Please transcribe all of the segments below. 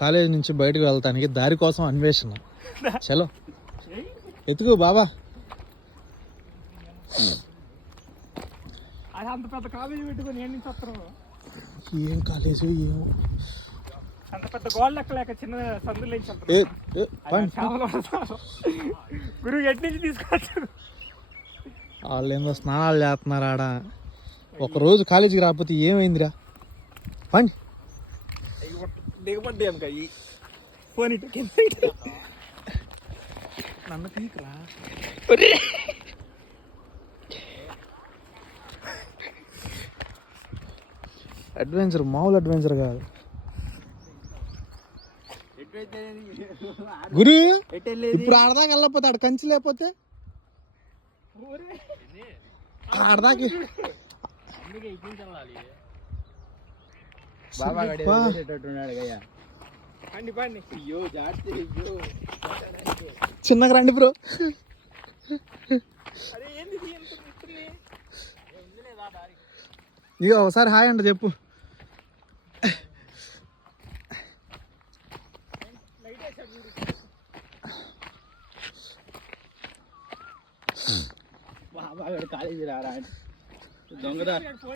College నుంచి బయటకు వెళ్తానికి దారి కోసం అన్వేషణ. చలో ఎత్తుకు బాబా. అంత పెద్ద కాలేజీ పెట్టుకుని ఏం నుంచి వస్తారు? ఏం కాలేజీ ఏమో, అంత పెద్ద గోడ లెక్కలేక చిన్న సందులు నుంచి గురువు ఎటు నుంచి తీసుకొచ్చారు? వాళ్ళు ఏందో స్నానాలు చేస్తున్నారు ఆడ. ఒకరోజు కాలేజీకి రాకపోతే ఏమైందిరా? పండి దిగబడ్డాయి అనుక ఫోన్ ఇటు నన్ను పీకరా. అడ్వెంచర్ మామూలు అడ్వెంచర్ కాదు గురు. ఇప్పుడు ఆడదాకా వెళ్ళకపోతే ఆడ కంచి లేకపోతే ఆడదాకి చిన్నగా రండి బ్రో. ఇక ఒకసారి హాయ్ అంట చెప్పు.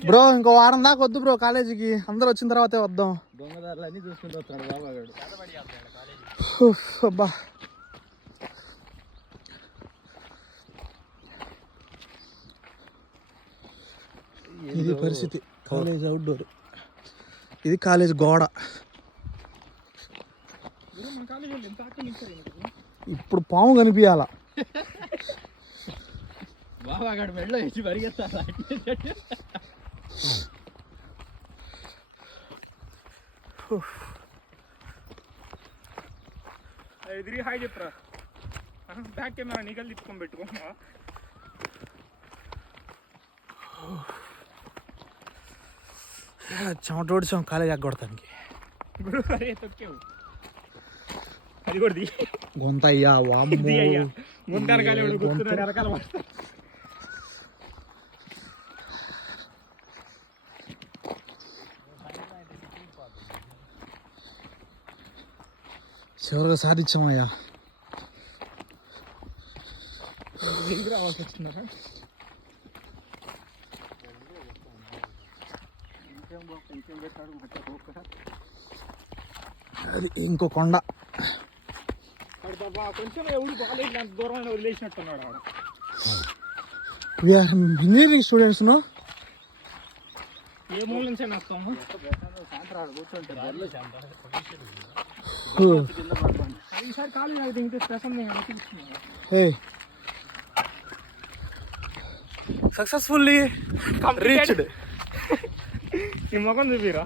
బ్రో ఇంకో వారం దాకా వద్దు బ్రో కాలేజీకి, అందరు వచ్చిన తర్వాతే వద్దాం. దొంగదారులన్నీ చూసుకుంటూ వస్తాడు బాబాగాడు. అబ్బా ఇది పరిస్థితి. కాలేజ్ అవుట్డోర్, ఇది కాలేజ్ గోడ. ఇప్పుడు పాము కనిపించాల. బాబాగాడు మెడలో వేసి పరిగెత్తాలి. ఎదిరి హాయ్ చెప్పరా. బ్యాక్ కెమెరా నీకల్ తిప్పుకొని పెట్టుకో. చెమటోడిచాం కాలేజ్ ఎగ్గొడతానికి. తొక్కావు అది కూడా గొంత అయ్యా గుంటాను కానీ గుర్తున్నాడు వెనకాల. చివరిగా సాధించామయ్యా. రావాల్సి వచ్చిందా? అది ఇంకో కొండ. కొంచెం ఎవడు బాగాలేదు, అంత దూరమైన వదిలేసినట్టున్నాడు. ఇంజనీరింగ్ స్టూడెంట్స్ ఏ మూల నుంచి వస్తాము. ఈసారి కాలేజ్ దిగితే స్పెషల్ సక్సెస్ఫుల్లీ రీచ్డ్. ఈ ముఖం చూపిరా.